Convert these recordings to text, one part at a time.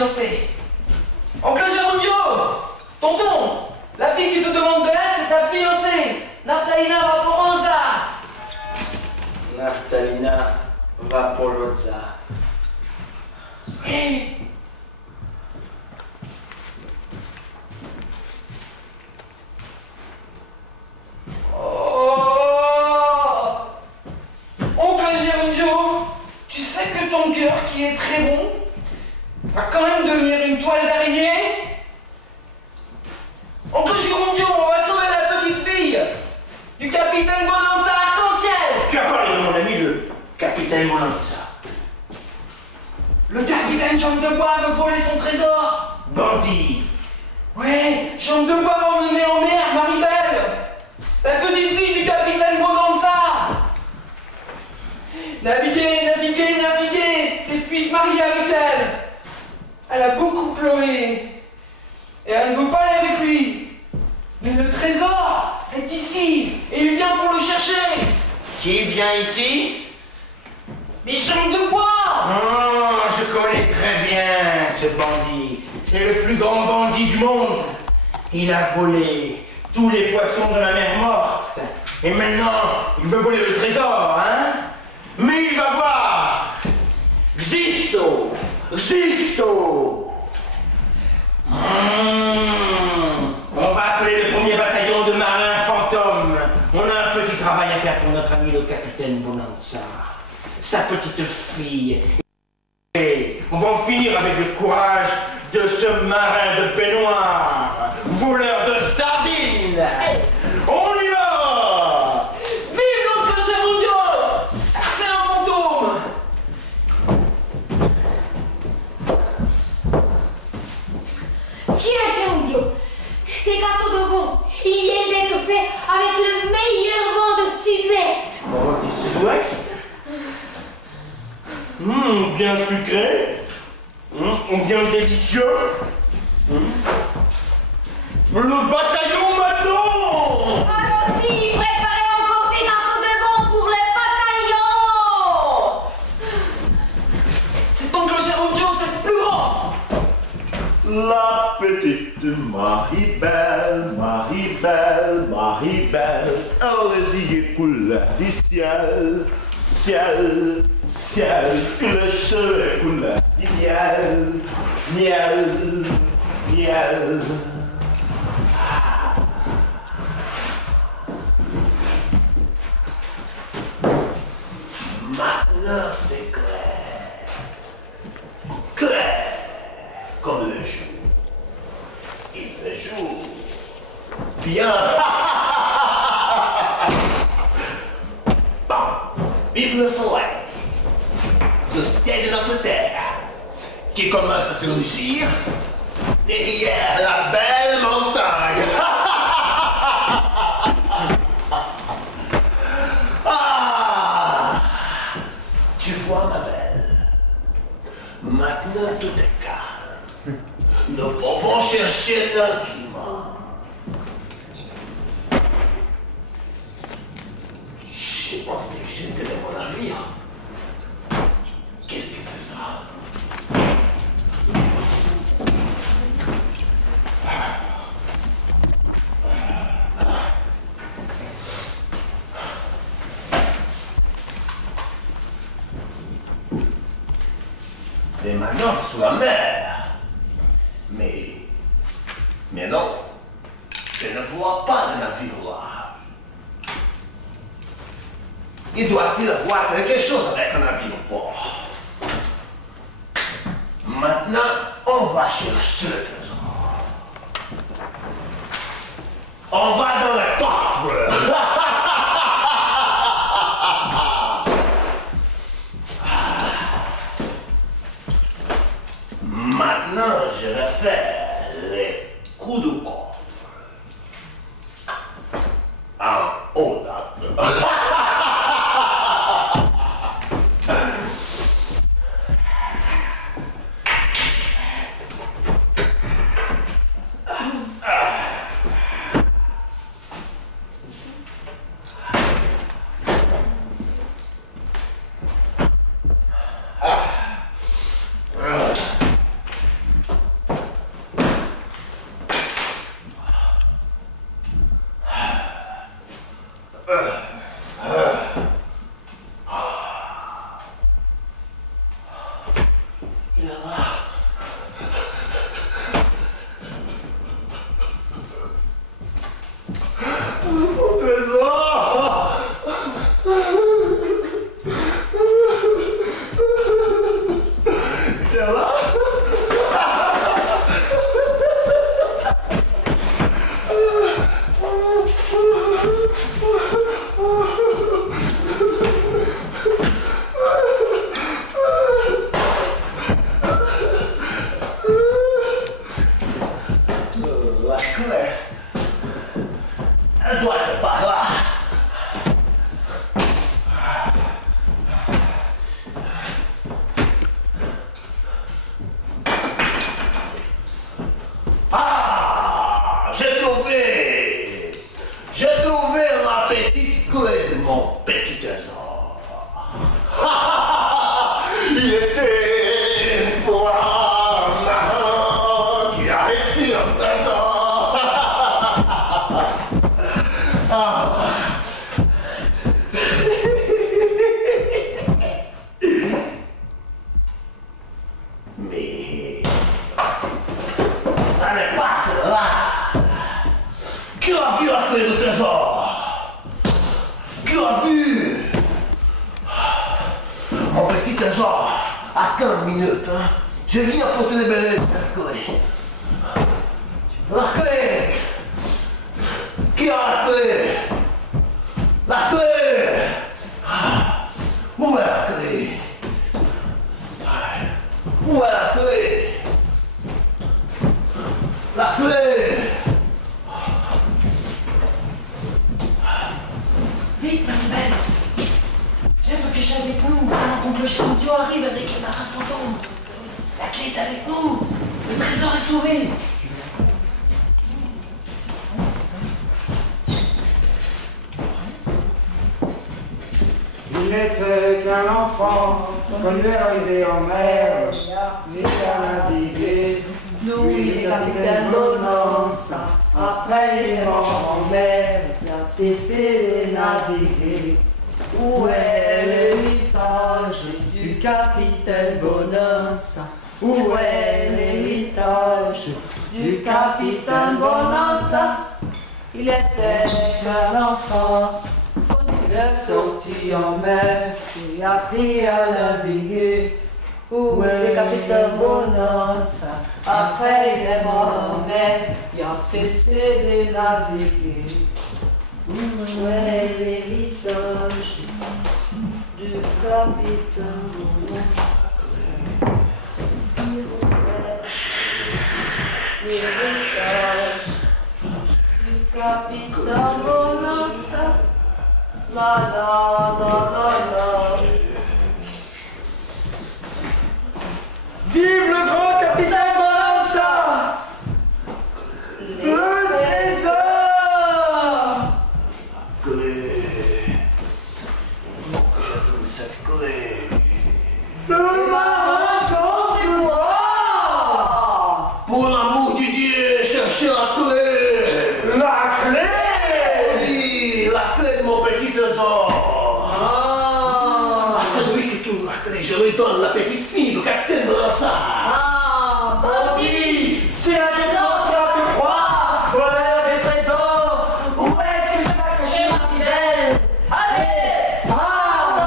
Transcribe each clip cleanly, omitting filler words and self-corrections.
fiancée. Oncle Gerondio! Tonton! La fille qui te demande de l'aide, c'est ta fiancée! Naftalina Vaporosa! Naftalina Vaporosa. Oui! Oh! Oncle Gerondio, tu sais que ton cœur, qui est très bon, va quand même devenir une toile d'araignée? Oncle Gerondio, on va sauver la petite fille du capitaine Bonanza Arc-en-Ciel! Tu as parlé de mon ami le capitaine Bonanza. Le capitaine Jambe de Bois veut voler son trésor! Bandit. Ouais, Jambe de Bois va emmener en mer Maribel! La petite fille du capitaine Bonanza! Naviguer, naviguer, naviguer! Et je puisse marier avec elle! Elle a beaucoup pleuré. Et elle ne veut pas aller avec lui. Mais le trésor est ici. Et il vient pour le chercher. Qui vient ici? Mais Jambe de Bois! Oh, je connais très bien ce bandit. C'est le plus grand bandit du monde. Il a volé tous les poissons de la mer morte. Et maintenant, il veut voler le trésor, hein? Mais il va voir. Xisto! Xisto! On va appeler le premier bataillon de marins fantômes. On a un petit travail à faire pour notre ami le capitaine Bonanza. Sa petite fille. Et on va en finir avec le courage de ce marin de peignoir, voleur de sardines. On y va! Vive l'oncle Gerondio! C'est un fantôme! Tiens, Gerondio, tes gâteaux de bon, ils viennent d'être faits avec le meilleur vent de sud-ouest. Oh, du sud-ouest? Bien sucré, bien délicieux. Le bataillon maintenant! Allons-y, préparez encore des gâteaux de bon pour le bataillon. C'est oncle Gerondio, c'est plus grand! La petite Maribel, Maribel, Maribel, les yeux couleur du ciel, ciel, ciel, le cheveu est couleur du miel, miel, miel. Maintenant c'est clair, clair comme le jour. Il fait jour. Bien. Bon, vive le soleil, le ciel de notre terre, qui commence à surgir derrière la belle montagne. Ah, tu vois ma belle, maintenant tout est calme. Nous pouvons chercher tranquillement. J'ai pensé que j'étais dans mon navire. Qu'est-ce que c'est ça? Des manœuvres sous la mer. Mais non, je ne vois pas de navire là. Il doit-il avoir quelque chose avec un navire au port. Maintenant, on va chercher le trésor. On va dans le coffre. Maintenant, je vais faire les coups de coffre. En haut là. trésor. Attends une minute, hein. Je viens apporter les belles la clé. La clé. Qui a la clé? La clé. Où est la clé? Où est la clé? La clé. Vite, Marie-Belle. Viens te cacher avec nous pendant qu'on clocher idiot arrive avec les marins fantômes. La clé est avec nous. Le trésor est sauvé. Il n'était qu'un enfant, quand il est arrivé en mer, il a navigué. Nous, il est capitaine Bonanza, après il est mort en mer, il a cessé de naviguer. Où est l'héritage du capitaine Bonanza? Où est l'héritage du capitaine Bonanza? Il était qu'un enfant, il est sorti en mer, il a appris à naviguer. Où est le capitaine Bonanza? Après il est mort en mer, il a cessé de naviguer. Où est l'héritage du capitaine Bonanza? L'héritage du capitaine Bonanza? La la la la la. Vive le grand capitaine Bonanza! Le trésor! Clé. Où est cette clé? Le marin chante du roi! Pour l'amour du Dieu, cherchez la clé! La clé! Oui, la clé de mon petit trésor! Ah! C'est lui qui trouve la clé, je lui donne la petite fille du capitaine Bonanza! Ah, bandit! C'est la détente qui a pu croire! Voleur des trésors! Où est-ce que je vais cacher ma belle? Allez! Parle!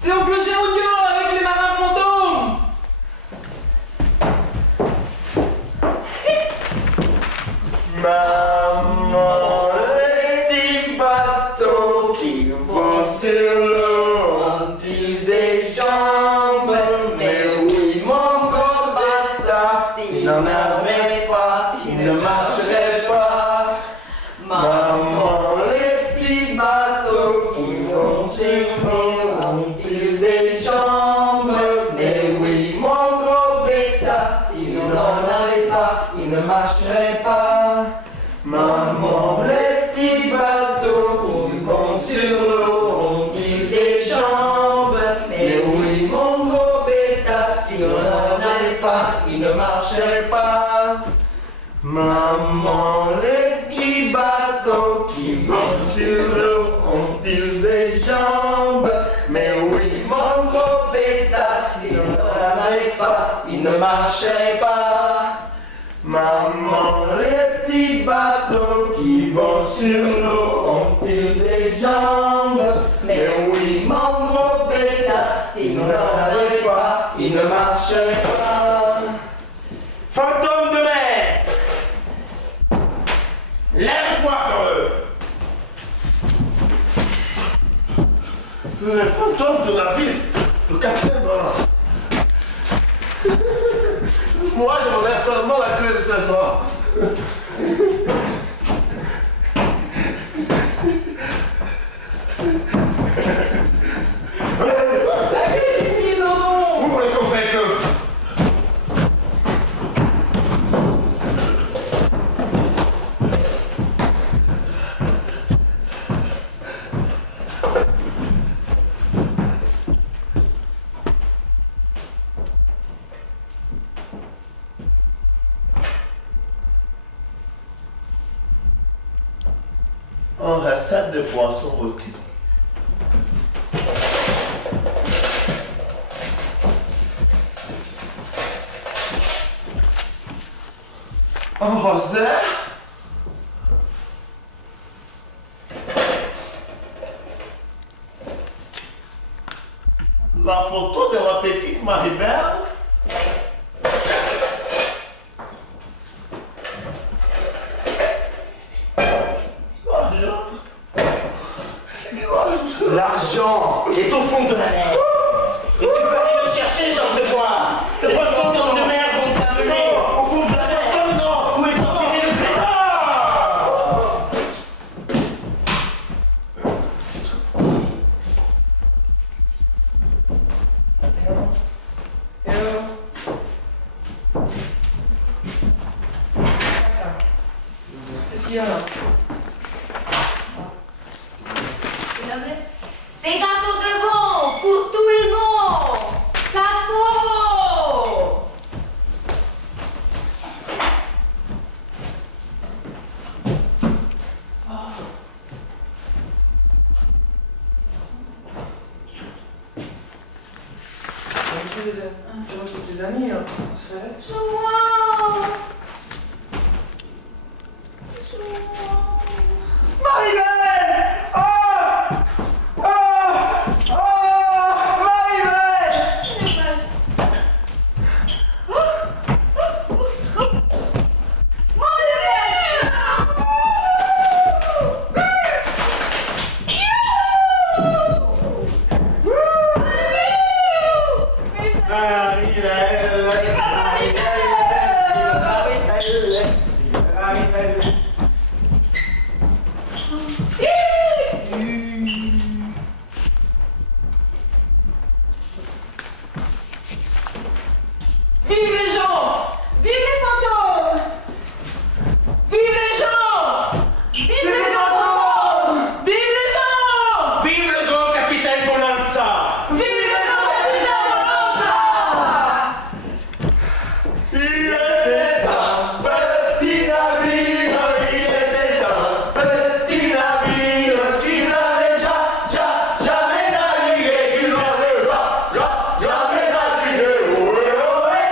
C'est au clocher audio avec les marins fantômes! Maman, les petits bateaux qui vont sur l'eau ont-ils des jambes? Mais oui, mon gros bâtard, s'il n'en avait pas, il ne marcherait pas. Maman, les petits bateaux qui vont sur l'eau ont-ils des jambes? Mais oui, mon gros bêta, s'il n'en avait pas, il ne marcherait pas. Maman, les petits bateaux qui vont sur l'eau ont-ils des jambes? Mais oui, mon gros bêta, s'il n'en avait pas, il ne marcherait pas. Maman, les petits bateaux qui vont sur l'eau ont-ils des jambes? Mais oui, mon gros bêta, s'il n'en avait pas, il ne marcherait pas. Maman, les petits bateaux qui vont sur l'eau ont-ils des jambes? Mais oui, mon gros bêta, s'il n'en avait pas, il ne marcherait pas. Fantôme de mer! Lève-toi, heureux! Le fantôme de la ville, le capitaine Bonanza. Moi, je voudrais seulement la clé du trésor. La clé est ici, non! Ouvre le coffret, coffre! de poisson rôti. Un rosaire. La photo de la petite Marie-Belle. L'argent est au fond de la mer. Et tu peux aller le chercher, Georges-Levoix. Les fantômes de mer vont t'amener au fond de la mer. Où est enterré le trésor? Qu'est-ce qu'il y a là? Des gâteaux devant pour tout le monde. Gâteaux. Tu retrouves tes amis, hein? C'est... João. Marie-Belle! Oh! Oh! Oh! Marie-Belle! Vive les gens! Vive les fantômes! Vive les gens! Vive les fantômes! Vive les gens! Vive le grand capitaine Bonanza! Vive le grand capitaine Bonanza! Il était un petit navire, il était un petit navire qui n'avait jamais navigué, qui n'avait jamais navigué. Ohé, ohé!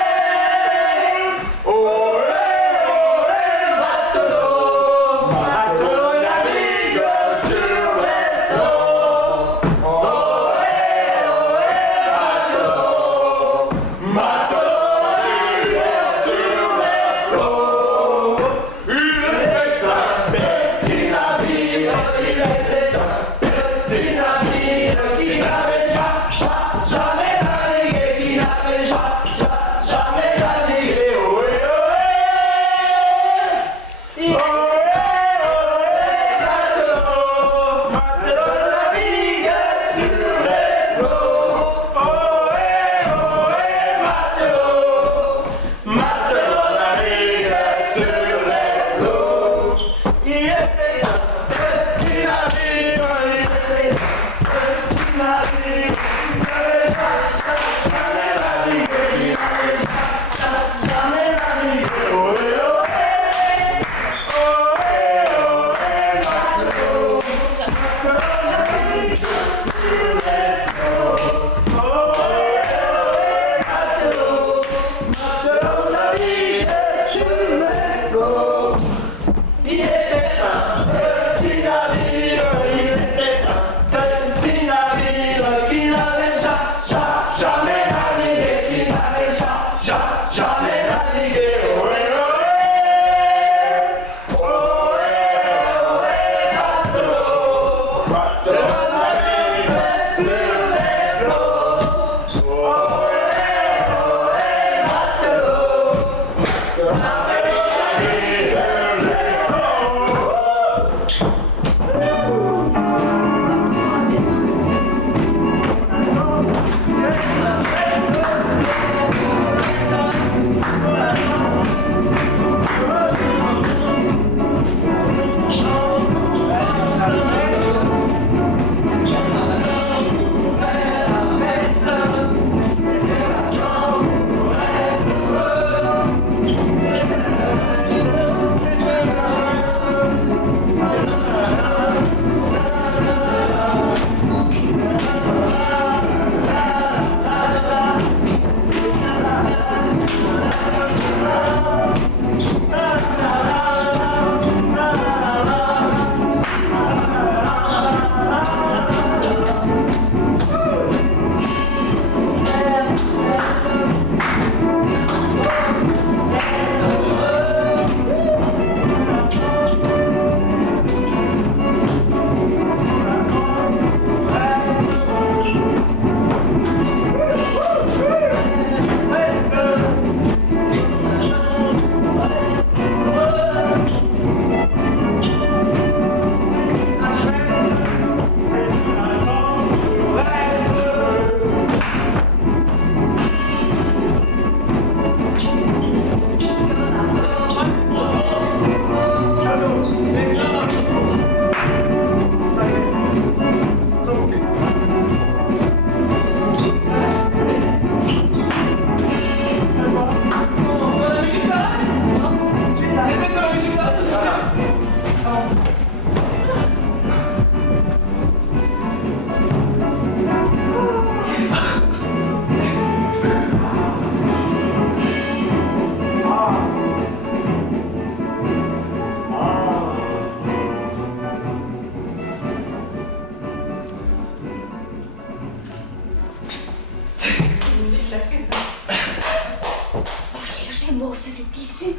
morceau de tissu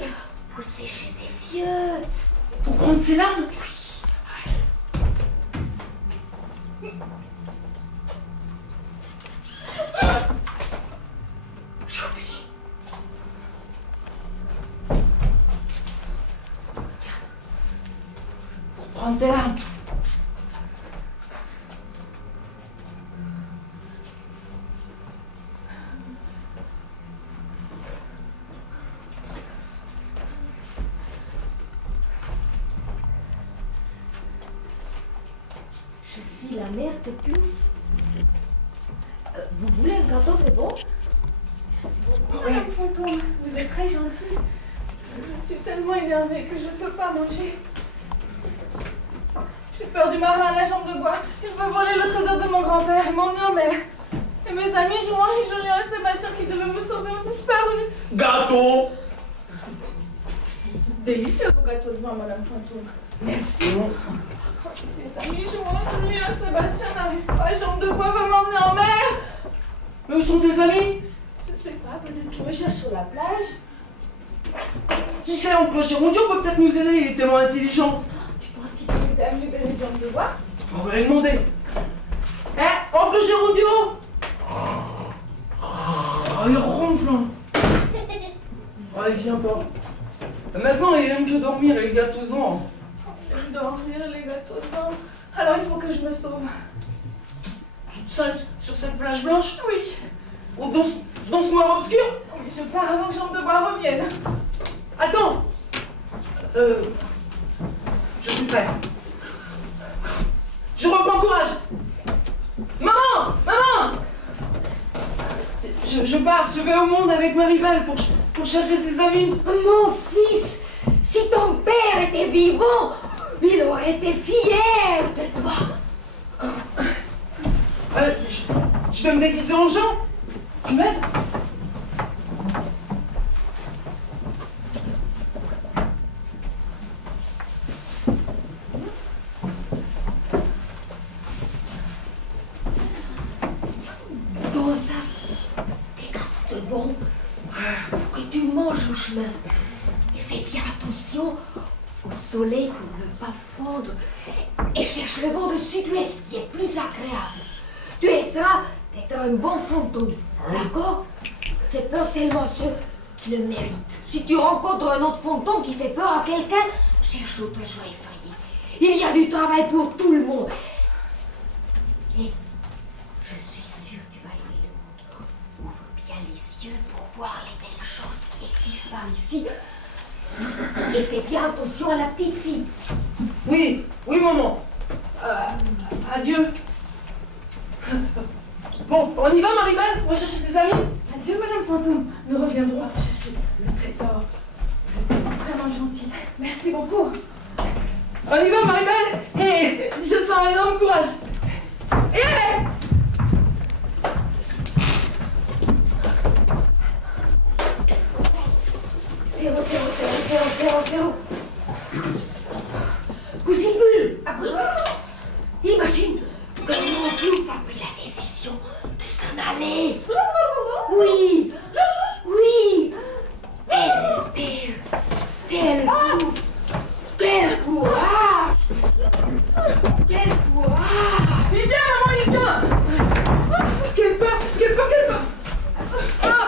pour sécher ses yeux. Pour prendre ses larmes? J'ai oublié. Pour prendre tes larmes. Je suis la mère de Plouf. Vous voulez un gâteau de bon? Merci beaucoup, Madame Fantôme. Vous êtes très gentille. Je suis tellement énervée que je ne peux pas manger. J'ai peur du marin à la jambe de bois. Il veut voler le trésor de mon grand-père et m'emmener en mer. Et mes amis Jouan et Julien et Sébastien qui devaient me sauver ont disparu. Gâteau! Délicieux vos gâteaux de vin, Madame Fantôme. Merci. Mes amis Jouan, Julien et Sébastien n'arrivent pas. Jambe de bois veut m'emmener en mer. Mais où sont tes amis? Je sais pas, peut-être qu'ils me cherchent sur la plage. Qui sait, oncle Gérondio peut peut-être nous aider, il est tellement intelligent. Tu penses qu'il peut m'aider à me libérer de jambe de bois? On va lui demander. Eh, oncle Gérondio! Oh, il ronfle. Hein. Oh, il vient pas. Maintenant, il aime que dormir et les gâteaux de vent. Dormir les gâteaux de vin. Alors il faut que je me sauve. Toute seule sur cette plage blanche? Oui. Ou dans ce noir obscur? Oui, je pars avant que jambe de bois revienne. Attends. Je suis prêt. Je reprends courage. Maman! Maman! Je pars, je vais au monde avec Maribel pour chasser ses amis. Mon fils, si ton père était vivant, il aurait été fier de toi. Je vais me déguiser en Jean. Tu m'aides? Dans ça, des gâteaux de bon pour que tu manges au chemin. Et fais bien attention au soleil pour ne pas fondre. Et cherche le vent de sud-ouest qui est plus agréable. Tu essaieras d'être un bon fantôme. D'accord? Fais peur seulement à ceux qui le méritent. Si tu rencontres un autre fantôme qui fait peur à quelqu'un, cherche l'autre joie effrayée. Il y a du travail pour tout le monde. Et je suis sûre que tu vas aimer le monde. Ouvre bien les yeux pour voir les belles choses qui existent par ici. Et fais bien attention à la petite fille. Oui, oui, maman. Adieu. Bon, on y va, Maribel? On va chercher tes amis? Adieu, Madame Fantôme. Nous reviendrons pour chercher le trésor. Vous êtes vraiment gentille. Merci beaucoup. On y va, Maribel? Et je sens un énorme courage. Et Zéro. Cousine imagine que mon Plouf a pris la décision de s'en aller. Oui. Quel Plouf. Quel courage. il vient, maman, il vient. Quelle peur. Ah,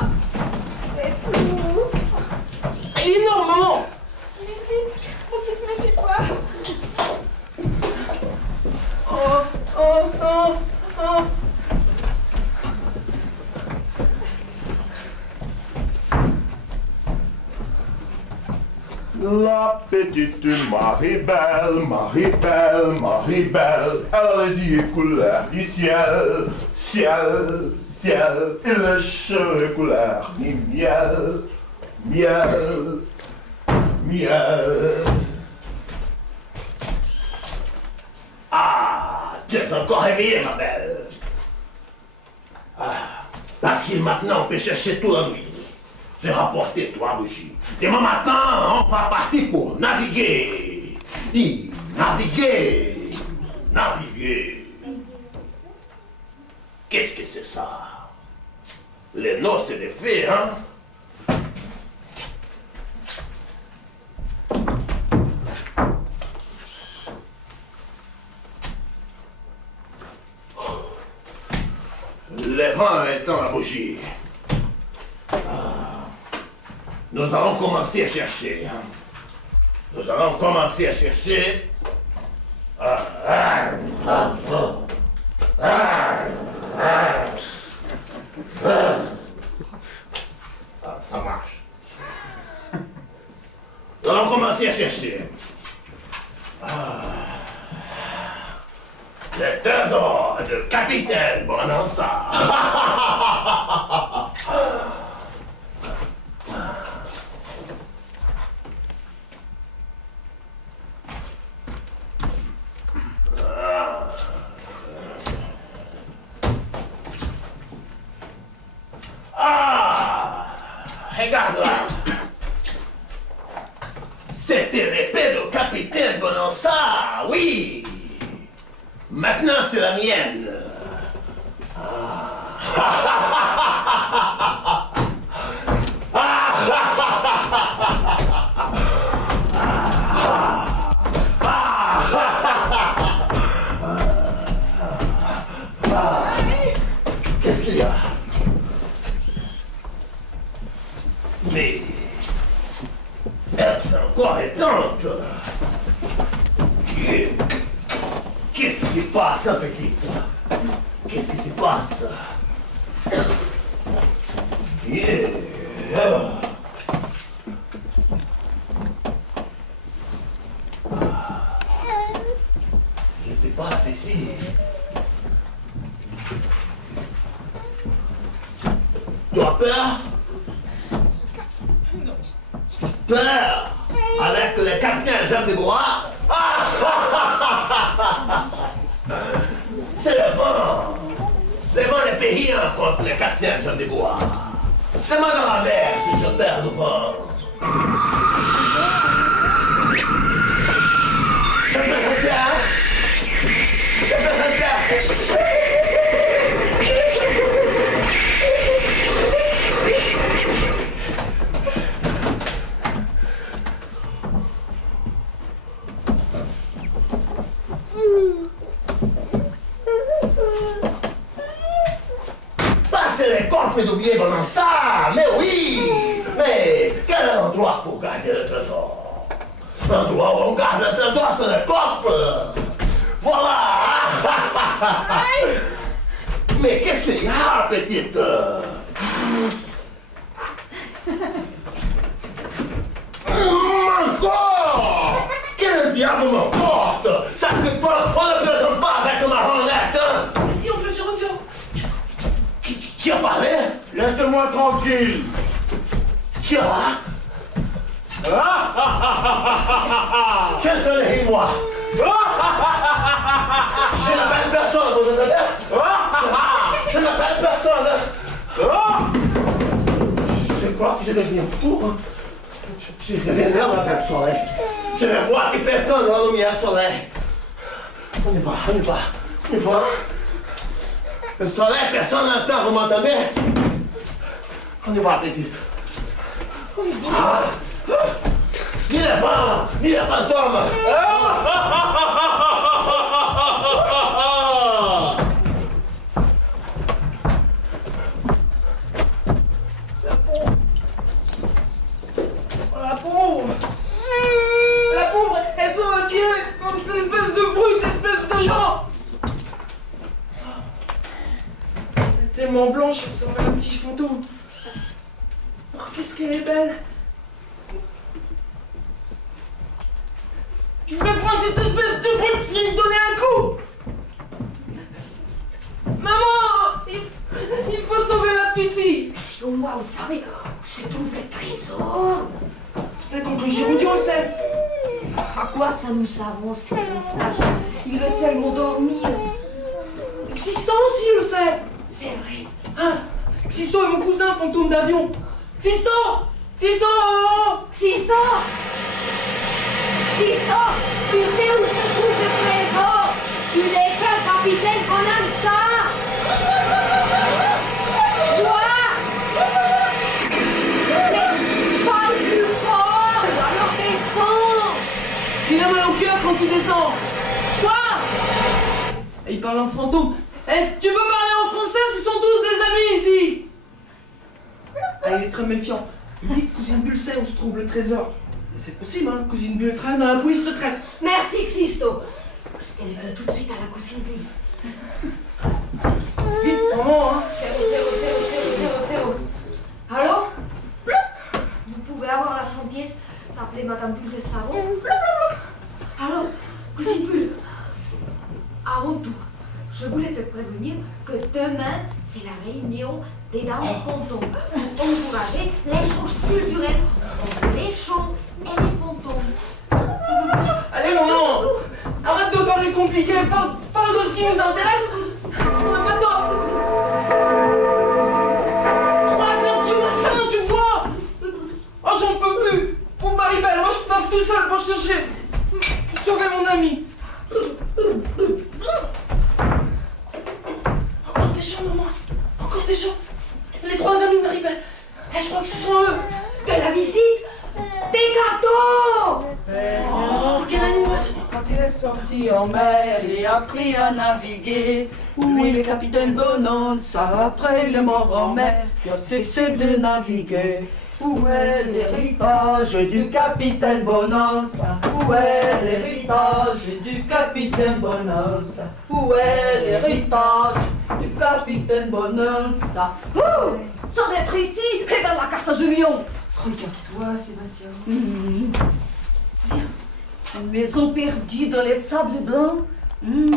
il est énorme, maman. Vite, faut qu'il se méfie pas. Oh. La petite Maribel, elle a les yeux couleur du ciel, et les cheveux couleur du miel. Ah, tu es encore réveillée, ma belle. Parce qu'il maintenant peut chercher toute la nuit. J'ai rapporté 3 bougies. Demain matin, on va partir pour naviguer. Naviguer. Qu'est-ce que c'est ça? Les noces des fées, hein? Maintenant, éteins la bougie. Nous allons commencer à chercher. Nous allons commencer à chercher. Ça marche. Nous allons commencer à chercher. Le trésor de Capitaine Bonanza. Regarde là. C'était l'épée de Capitaine Bonanza, oui. Maintenant, c'est la mienne. Qu'est-ce qu'il y a? Mais elle s'est encore éteinte. Qu'est-ce qui se passe, hein, petite? Qu'est-ce qui se passe? Yeah. Qu'est-ce qui se passe ici? Tu as peur? Non. Peur? Avec le capitaine Jean de Bois? C'est le vent. Le vent n'est pas rien contre le capitaine Jean de Bois. C'est moi dans la mer si je perds le vent. Je peux rester, hein? Je peux rester. C'est les coffres d'oublier Bonanza, mais oui! Mais quel endroit pour garder le trésor? L'endroit où on garde le trésor, c'est le coffre! Voilà! Mais qu'est-ce qu'il y a, petite? Encore! Quel diable m'emporte? Ça ne peut pas, on ne présente pas avec ma marronnette! Si, on peut sur audio. Qui a parlé? Laisse-moi tranquille. Qui a? Quel tonnerre, moi? Je n'appelle personne, vous entendez? Je n'appelle personne. Je crois que je deviens fou. Je reviens là avec le soleil. Je vais voir que personne dans la lumière du soleil. On y va, on y va, on y va. Le soleil, personne n'entend, vous m'entendez? On y va, petite. On y va. Ni le vent, ni le fantôme. La pauvre, elle se retient dans cette espèce de brute, espèce de gens. Elle est tellement blanche, elle ressemble à un petit fantôme. Oh, qu'est-ce qu'elle est belle. Je vais prendre cette espèce de brute, je vais lui donner un coup. Maman, il faut sauver la petite fille. Si au moins vous savez où se trouve le trésor. T'as compris, Giroudi, on le sait. À quoi ça nous savons, c'est qu'on sache? Il veut seulement dormir. Xistan aussi le sait. C'est vrai. Hein? Xistan est mon cousin, fantôme d'avion. Xistan! Xistan! Sisto! Sisto! Tu sais où se trouve le trésor? Tu n'es qu'un capitaine Bonanza! Quoi? Mais parle plus fort! Alors descends! Il a mal au cœur quand il descend. Quoi? Et il parle en fantôme. Eh, tu peux parler en Français, ce sont tous des amis ici. Ah, il est très méfiant. Il dit que Cousine Bulle sait où se trouve le trésor. Et c'est possible, hein, Cousine Bulle traîne dans la police secrète. Merci, Xisto. Je téléphone tout de suite à la cousine Bulle. Vite, maman, hein. 0. Allô? Vous pouvez avoir la gentillesse d'appeler Madame Bulle de Savon? Allô, cousine Bulle? Avant tout, je voulais te prévenir que demain, c'est la réunion des dames fantômes pour encourager l'échange culturel entre les chants et les fantômes. Allez, maman, arrête de parler compliqué, parle de ce qui nous intéresse. On n'a pas de temps. 3 heures du matin, tu vois. Oh, j'en peux plus. Pour Maribel, moi je pars tout seul pour chercher, pour sauver mon ami. Encore des chants, maman. Encore des chants. Les 3 amis de Maribel. Et je crois que ce sont eux. De la visite des gâteaux. Oh, quelle animation. Quand il est sorti en mer et a appris à naviguer, où est le capitaine Bonanza, après il est mort en mer, il a cessé de naviguer. Où est l'héritage du capitaine Bonanza? Où est l'héritage du capitaine Bonanza? Où est l'héritage du capitaine Bonanza? Sans être ici, regarde la carte à Julien. Regarde-toi, Sébastien. Viens. Une maison perdue dans les sables blancs,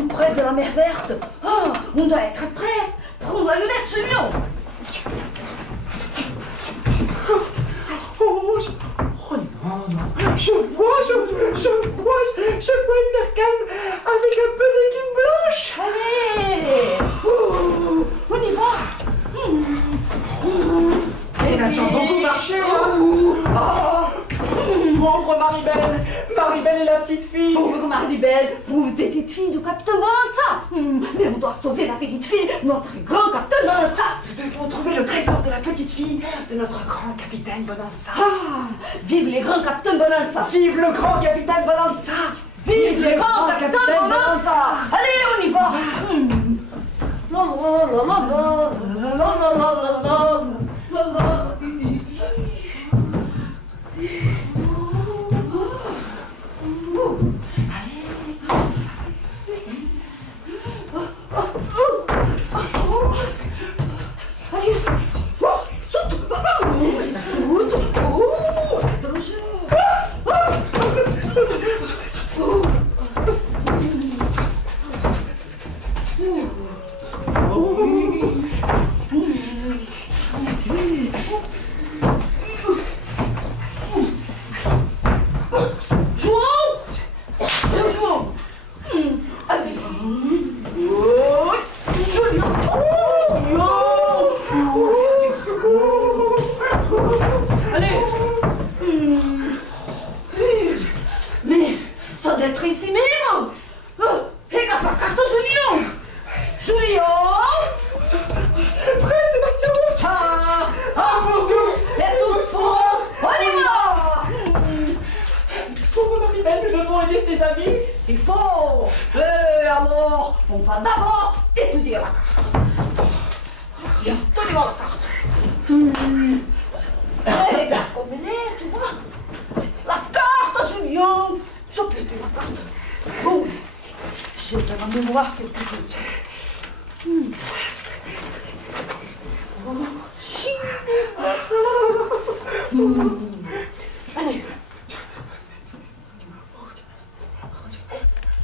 près de la mer verte. Ah, on doit être prêt. Prends la lunette, Julien. Oh non, je vois une arcane avec un peu d'écume blanche. Allez, on y va. Elle a déjà beaucoup marché, hein. Pauvre Maribel. Maribel est la petite fille. Pauvre Maribel, pauvre petite fille du capitaine Bonanza. Mais on doit sauver la petite fille, notre grand capitaine Bonanza. Nous devons trouver le trésor de la petite fille de notre grand capitaine Bonanza. Ah, vive les grands capitaines Bonanza. Vive le grand capitaine Bonanza. Vive les grands capitaines Bonanza. Allez, on y va. La la la la la la la la la la.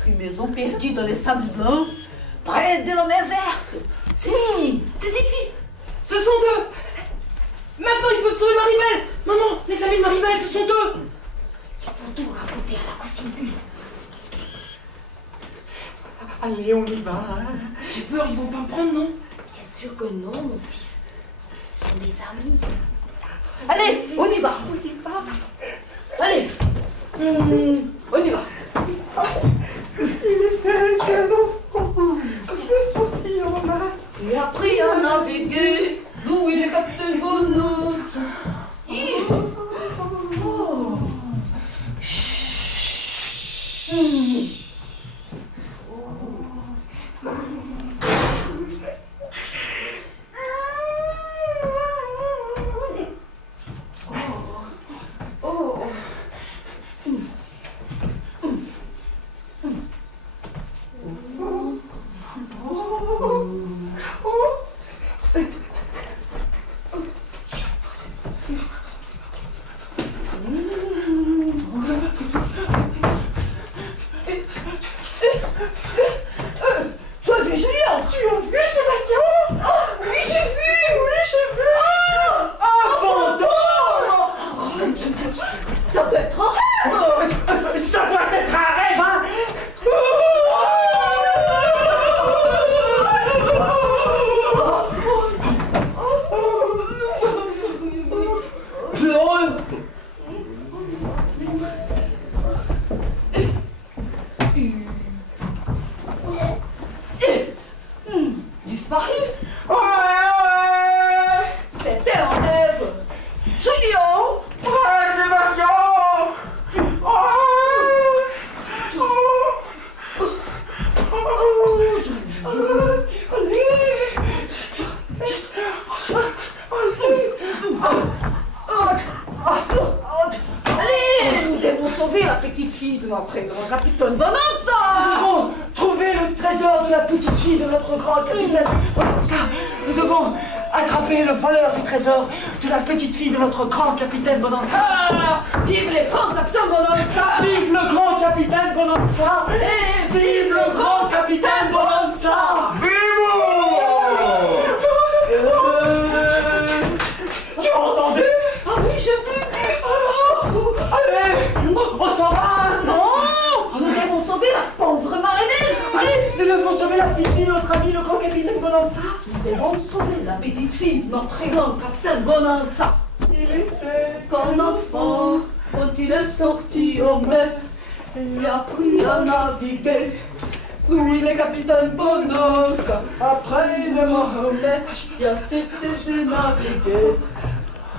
Une maison perdue dans les sables blancs, près de la mer verte. C'est ici. C'est ici. Ce sont eux. Maintenant, ils peuvent sauver Maribel. Maman, les amis de Maribel, ce sont eux. Ils vont tout raconter à la cousine Bulle. Allez, on y va. J'ai peur, ils vont pas me prendre, non? Bien sûr que non, mon fils. Ce sont des amis. Allez, on y va. Allez, on y va. Il était jeune enfant. Je l'ai sorti en main. Il a appris à naviguer. D'où il est capitaine Bonanza. Julien! Ouais, Sébastien! Allez, nous devons sauver la petite fille de notre grand capitaine Bonanza! Nous devons trouver le trésor de la petite fille de notre grand capitaine Bonanza. Nous devons attraper le voleur du trésor de la petite fille de notre grand capitaine Bonanza. Ah, vive les grands capitaines Bonanza! Vive le grand capitaine Bonanza! Et vive le grand capitaine Bonanza! Tu as entendu? Ah oui, je t'ai vu! Allez, on s'en va! Non! Nous devons sauver la pauvre Marinette! Allez, nous devons sauver la petite fille de notre ami le grand capitaine Bonanza. Nous devons sauver la petite fille de notre grand capitaine Bonanza! Il était Qu'un enfant, quand il est sorti en mer, il a appris à naviguer. Oui, le capitaine Bonanza, après le Mohamed, il a cessé de naviguer.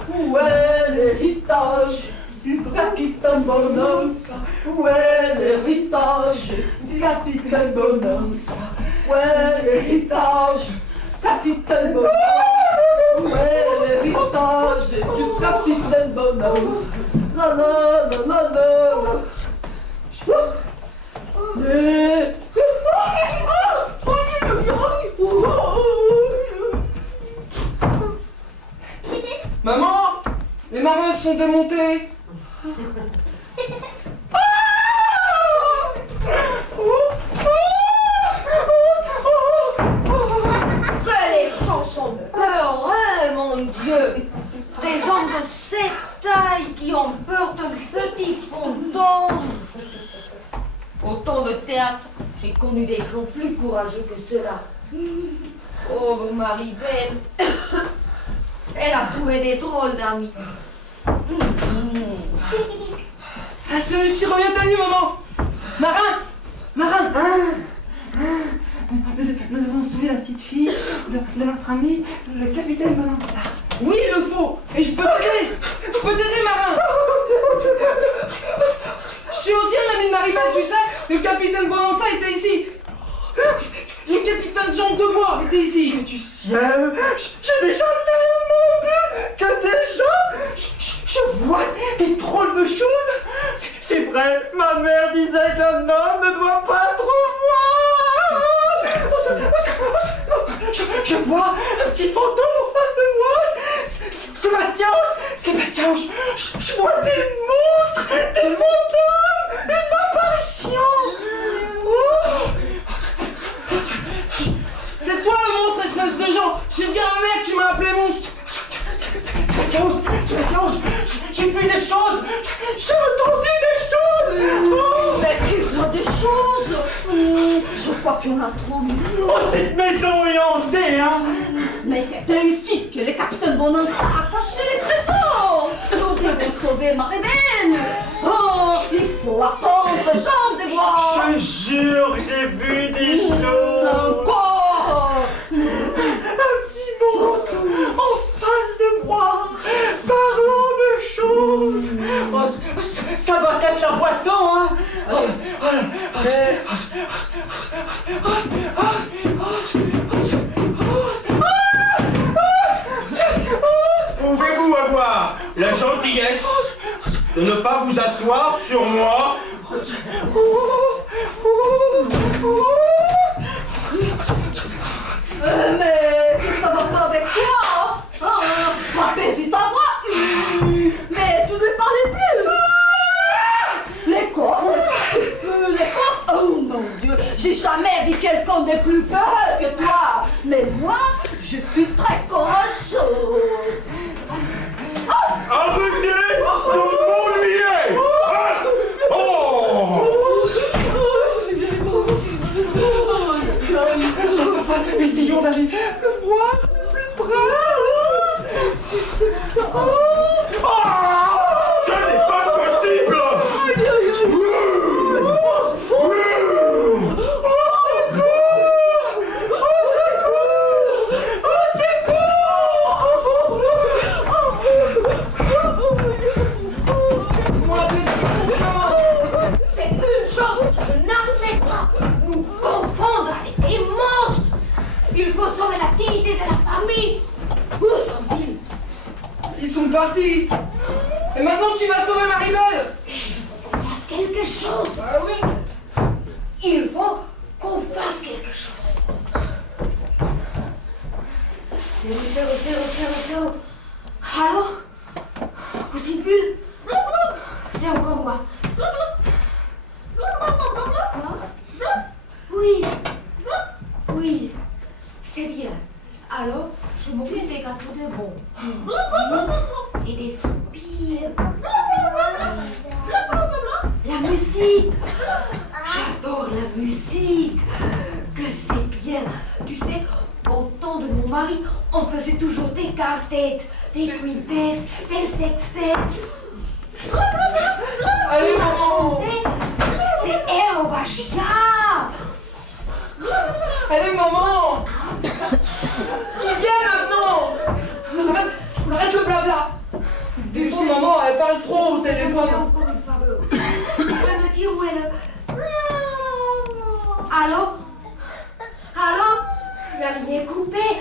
Où est l'héritage du capitaine Bonanza? Où est l'héritage du capitaine Bonanza? Où est l'héritage du capitaine Bonanza? Où est l'héritage du capitaine Bonanza? La la la la la. Maman, les marins sont démontés. Que les gens sont peureux, mon Dieu! Des hommes de cette taille qui ont peur de petits fantômes. Au temps de théâtre, j'ai connu des gens plus courageux que cela. Pauvre Marie-Belle. Elle a trouvé des drôles d'amis. Ah, celui-ci revient à lui, maman. Marin, marin. Nous devons sauver la petite fille de notre ami, le capitaine Bonanza. Oui, il le faut. Et je peux t'aider. Je peux t'aider, marin. Je suis aussi un ami de Marie-Belle, tu sais. Le capitaine Bonanza était ici. Le capitaine Jean de Bois était ici. Dieu du ciel, j'ai déjà tellement vu que déjà, je vois des drôles de choses. C'est vrai, ma mère disait qu'un homme ne doit pas trop voir. Je vois un petit fantôme en face de moi. Sébastien, je vois des monstres, des fantômes, une apparition. C'est toi le monstre, espèce de gens. Je vais dire à ma mère que tu m'as appelé monstre. Sébastien, j'ai vu des choses, j'ai entendu des choses. Mais tu vois des choses! Je crois qu'on a trop mis. Oh, cette maison est hantée, hein. Mais c'était ici que le capitaine Bonanza a caché les trésors! Nous devons sauver Marie-Belle! Oh, il faut attendre, Jean de Bois! Je jure, j'ai vu des choses. Encore! Un petit monstre en face de moi, parlant de choses. Oh, ça doit être la boisson, hein. Pouvez-vous avoir la gentillesse de ne pas vous asseoir sur moi? Mais ça va pas avec toi! Ma petite voix! Mais tu ne parlais plus! Les coffres! Oh mon Dieu! J'ai jamais vu quelqu'un de plus peureux que toi! Mais moi, je suis très courageux! Arrêtez de m'ennuyer! Oh! Essayons d'aller le voir plus près. Ce n'est pas possible! Ils sont partis. Et maintenant tu vas sauver Maribel. Il faut qu'on fasse quelque chose. Ah oui. Il faut qu'on fasse quelque chose. 0. Allô? Cousine Bulle? C'est encore moi. Oui, c'est bien. Alors, je m'occupe des gâteaux de bon. Et des soupirs. La musique. J'adore la musique. Que c'est bien. Tu sais, au temps de mon mari, on faisait toujours des quartettes, des quintettes, des sextettes. Allez, maman. C'est Aérobachia. Allez, maman. Il vient maintenant. Arrête le blabla. Des fois, maman, elle parle trop au téléphone. Encore une faveur. Tu peux me dire où est le... Allô? La ligne est coupée.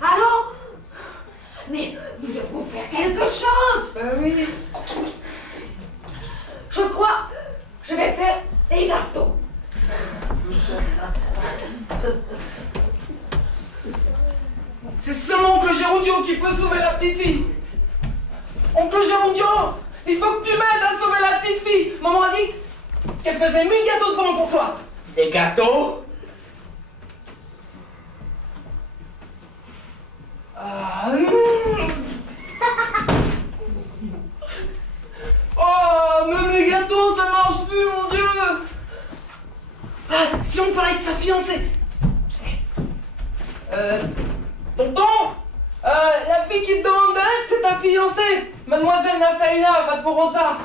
Allô? Mais nous devons faire quelque chose. Oui. Je crois que je vais faire des gâteaux. C'est seulement oncle Gérondio qui peut sauver la petite fille. Oncle Gérondio, il faut que tu m'aides à sauver la petite fille. Maman a dit qu'elle faisait 1000 gâteaux de vent pour toi. Des gâteaux? Oh, même les gâteaux, ça marche plus, mon Dieu. Ah, si on parlait de sa fiancée. Tonton, la fille qui te demande d'aide, c'est ta fiancée, Mademoiselle Naftalina Vaporozza.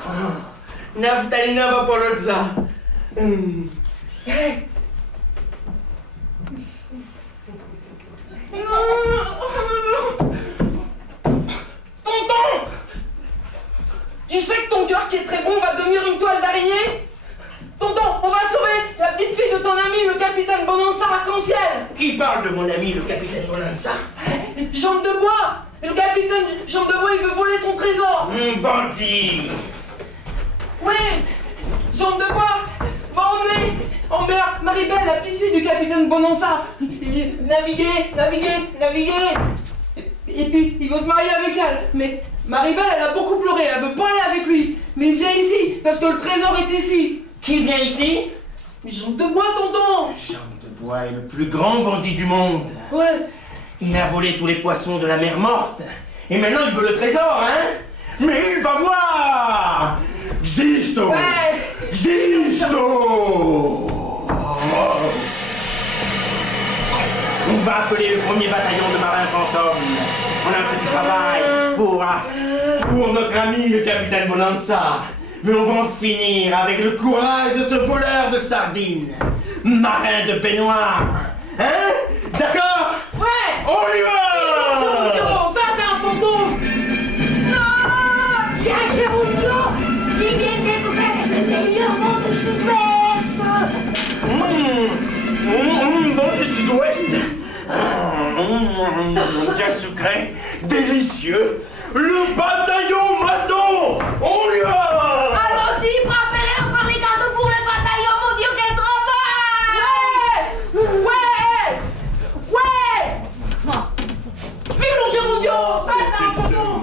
Naftalina Vaporozza. Tonton, tu sais que ton cœur qui est très bon va devenir une toile d'araignée? Tonton, on va sauver la petite fille de ton ami, le capitaine Bonanza Arc-en-Ciel. Qui parle de mon ami, le capitaine Bonanza? Jambe de bois. Le capitaine Jambe de bois, il veut voler son trésor. Bandit. Oui, Jambe de bois va emmener en mer Maribel, la petite fille du capitaine Bonanza. Naviguer. Et puis, il veut se marier avec elle. Mais Maribel, elle a beaucoup pleuré, elle veut pas aller avec lui. Mais il vient ici, parce que le trésor est ici. Qui vient ici? Jambe de bois, tonton. Jambe de bois est le plus grand bandit du monde. Ouais. Il a volé tous les poissons de la mer morte. Et maintenant, il veut le trésor, hein? Mais il va voir! Xisto! Ouais. Xisto! On va appeler le premier bataillon de marins fantômes. On a un petit travail pour notre ami le capitaine Bonanza. Mais on va en finir avec le courage de ce voleur de sardines. Marin de baignoire. Hein? D'accord? Ouais. On y va! Ça, c'est un fantôme. Non! Tiens, Gérondio, il vient d'être fait avec le meilleur vent du sud-ouest. Vent du sud-ouest. Bien sucré, délicieux. Le bataillon Maton! On y va! Allons-y, préparez encore les gâteaux pour le bataillon, mon Dieu, quel travail! Ouais. Vive l'oncle Gérondio. Ça, c'est un fantôme.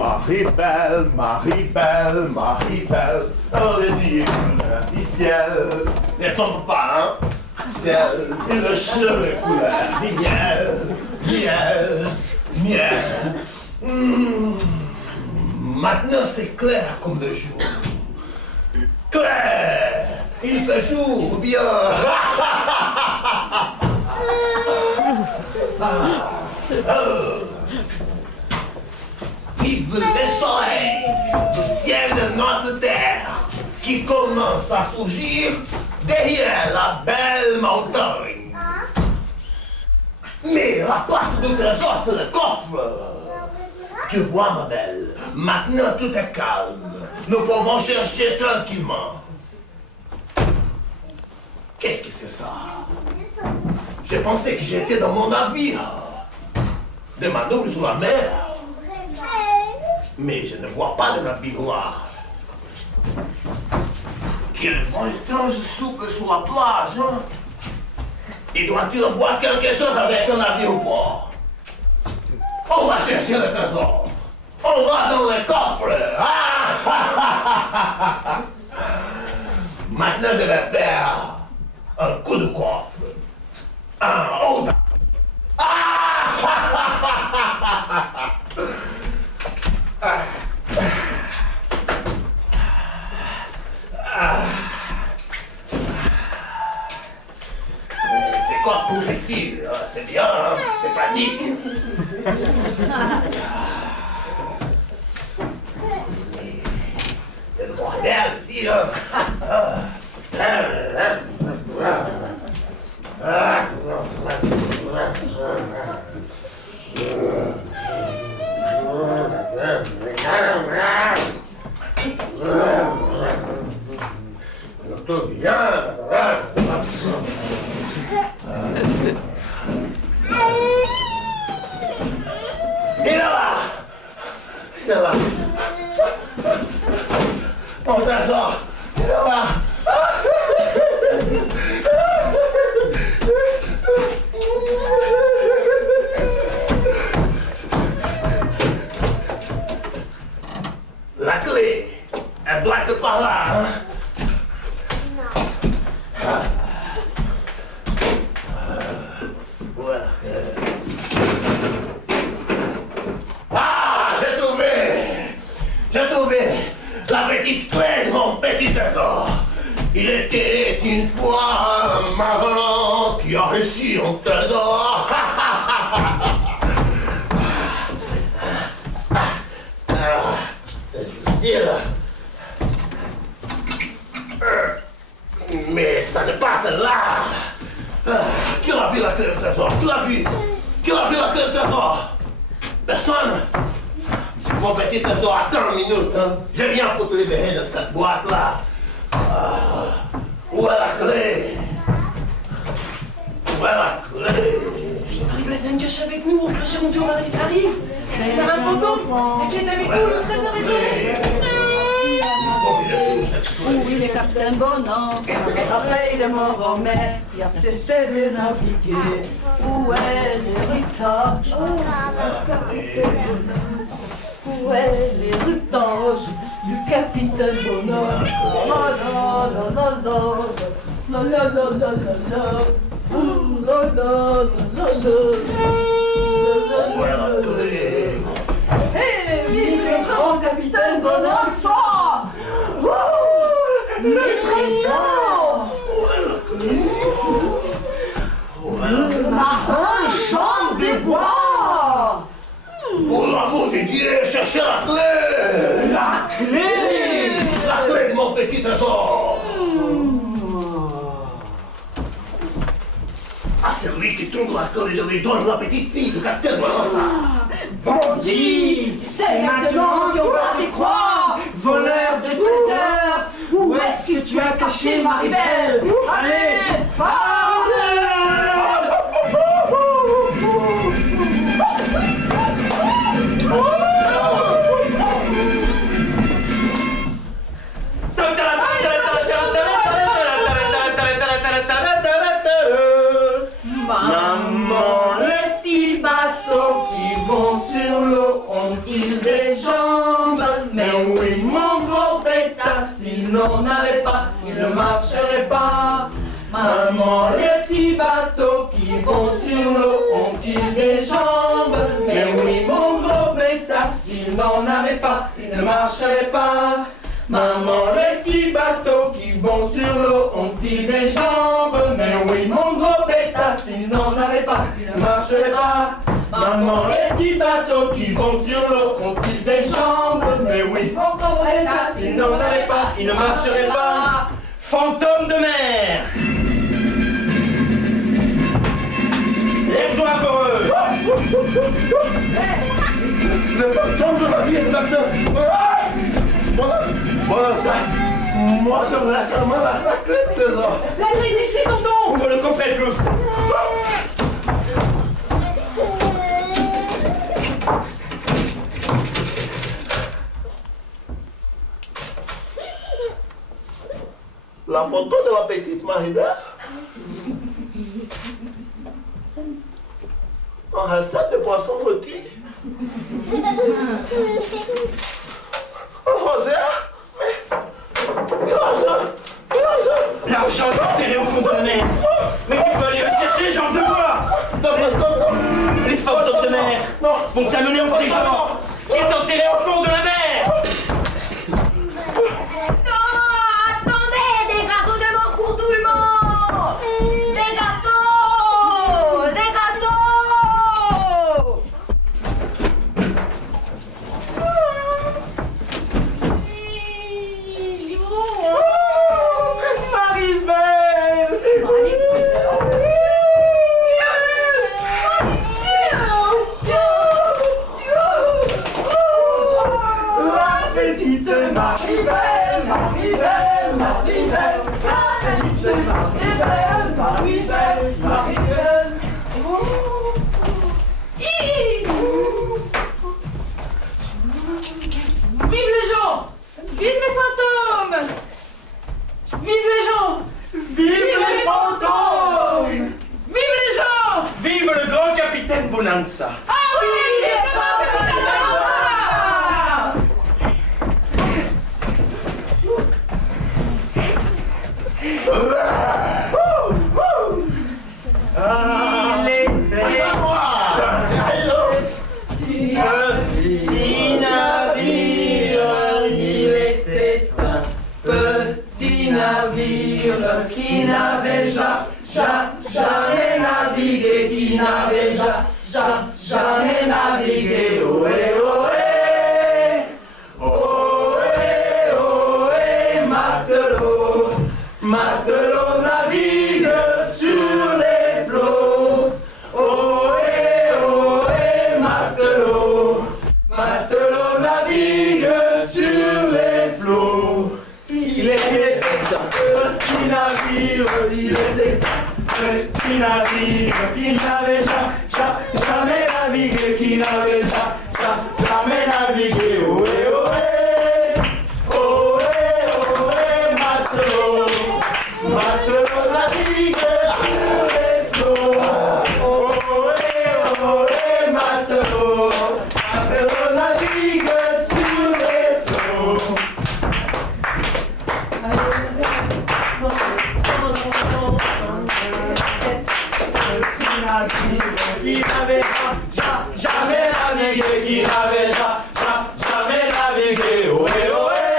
Maribel, dans les îles du ciel. Ne tombe pas, hein? Ciel, et le cheveu couleur, miel. Maintenant, c'est clair comme le jour. Clair! Il fait jour, bien! Vive le soleil du ciel de notre terre qui commence à surgir derrière la belle montagne. Mais la place du trésor, c'est le coffre. Tu vois, ma belle, maintenant tout est calme. Nous pouvons chercher tranquillement. Qu'est-ce que c'est ça? J'ai pensé que j'étais dans mon navire. Des manœuvres sur la mer. Mais je ne vois pas de navire noir. Quel vent étrange souffle sur la plage, hein? Et doit-il voir quelque chose avec un navire au port? On va chercher le trésor. On va dans le coffre. Ah! Maintenant, je vais faire un coup de coffre. Un haut. C'est quoi tout ici? C'est bien, hein? C'est pratique. C'est le bordel ici, hein? Tout bien. Et là! Et là! Mon trésor! Et là! La clé, elle doit être par là, hein? Voilà. Ah, j'ai trouvé la petite clé de mon petit trésor. Il était une fois un marin qui a reçu un trésor. C'est difficile. Mais ça ne passe là. Qui a vu la clé du trésor? Qui l'a vu? Qui a vu la clé du trésor? Personne? Mon petit trésor, attends une minute. Hein? Je viens pour te libérer de cette boîte-là. Où est la clé? Où est la clé? Marie-Belle, viens me cacher avec nous, on cloche mon Dieu, Marie arrive. Il y a un fantôme. La clé est avec nous, le trésor est sauvé. Oui, le capitaine Bonance, après il est mort en mer, il a cessé de naviguer. Où est l'héritage? Où est l'héritage du capitaine Bonance? La la la la la la la la la la la la. Hé, vive le grand capitaine Bonance! Le trésor! Le marin chante des bois! Pour l'amour de Dieu, cherchez la clé! La clé! La clé de mon petit trésor! Ah, celui qui trouve la clé, je lui donne la petite fille du capitaine Bonanza! Bandit! C'est maintenant qu'on va te croire! Voleur de trésors! Où est-ce que tu as caché Marie-Belle? Allez, parle! Maman, les petits bateaux qui vont sur l'eau ont-ils des jambes? Mais oui, mon gros bêta, s'il n'en avait pas, il ne marcherait pas. Maman, les petits bateaux qui vont sur l'eau ont-ils des jambes? Mais oui, mon gros bêta, s'il n'en avait pas, il ne marcherait pas. Maman, les petits bateaux qui vont sur l'eau ont-ils des jambes? Mais oui, mon gros bêta, s'il n'en avait pas, il ne marcherait pas. Maman, les petits bateaux qui vont sur l'eau ont-ils des jambes? Mais oui, mon gros bêta, s'il n'en avait pas, il ne marcherait pas. Fantôme de mer! Lève-toi pour eux! Le fantôme de ma vie est maintenant. Voilà ça. Moi, je me laisse seulement la clé de trésor. La clé d'ici, tonton. Ouvre le coffret, Plouf! la photo de la petite Marie-Belle. En recette de poisson rôti. Rosé, mais... L'argent est enterré au fond de la mer. Mais tu peux aller le chercher, jambe de bois. Les fantômes de mer vont t'amener au trésor qui est enterré au fond de la mer. Non, attendez, des gâteaux de mort pour tout le monde. Des gâteaux. Des gâteaux. Vive les gens! Vive les fantômes! Vive les gens! Vive les fantômes! Vive les gens! Vive le grand capitaine Bonanza! Ah oui! Vive le grand capitaine Bonanza! Petit navire qui n'avait jamais navigué, qui n'avait jamais navigué. Ohé, ohé, ohé, ohé, matelot, matelot navigue sur les flots. Ohé, ohé, matelot, matelot navigue sur les flots. Il était un petit navire, il était un petit navire qui n'avait jamais navigué, qui n'avait jamais navigué. Ohé, ohé, ohé, ohé, matelot, matelot navigue sur les flots. Ohé, ohé, matelot, matelot navigue sur les flots. Qui n'avait jamais navigué, qui n'avait jamais navigué. Ohé, ohé,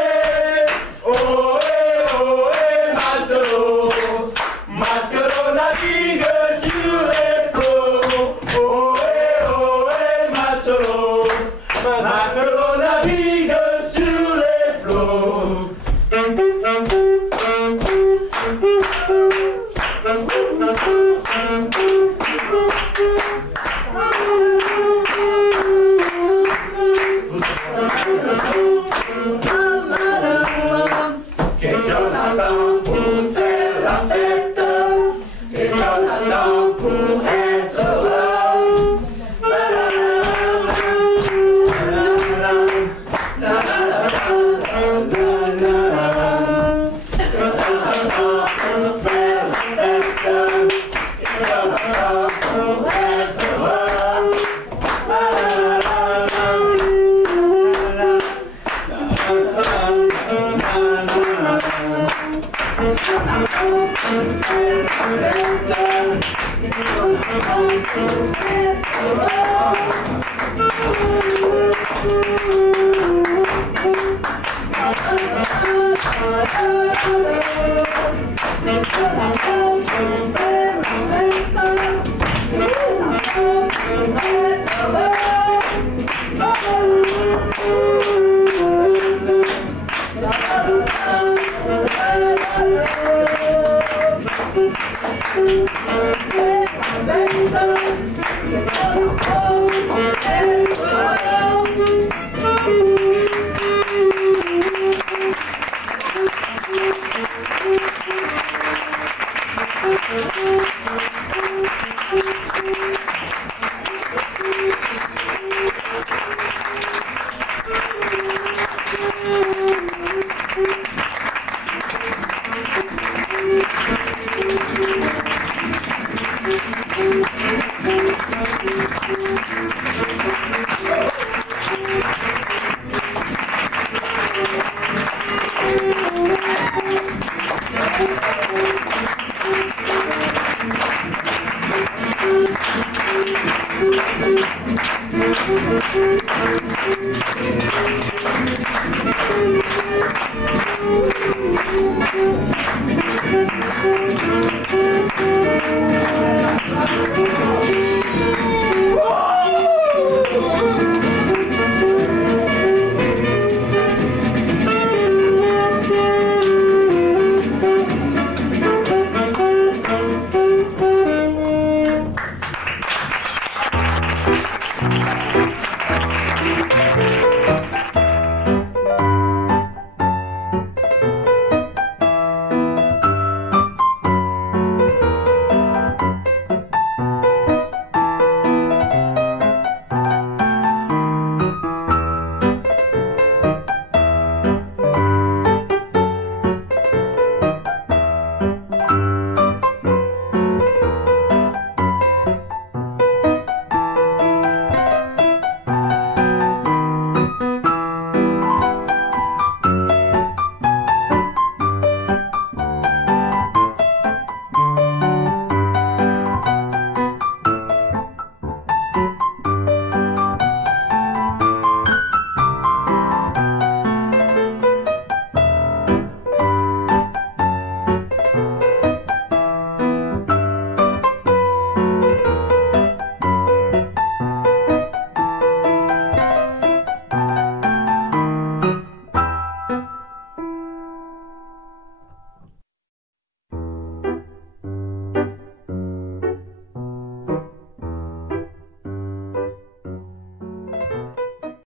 ohé, ohé, matelot, matelot navigue sur les flots. Ohé, ohé, matelot, matelot navigue sur les flots. Qu'est-ce qu'on attend pour faire la fête? Qu'est-ce qu'on attend pour être heureux? Oh,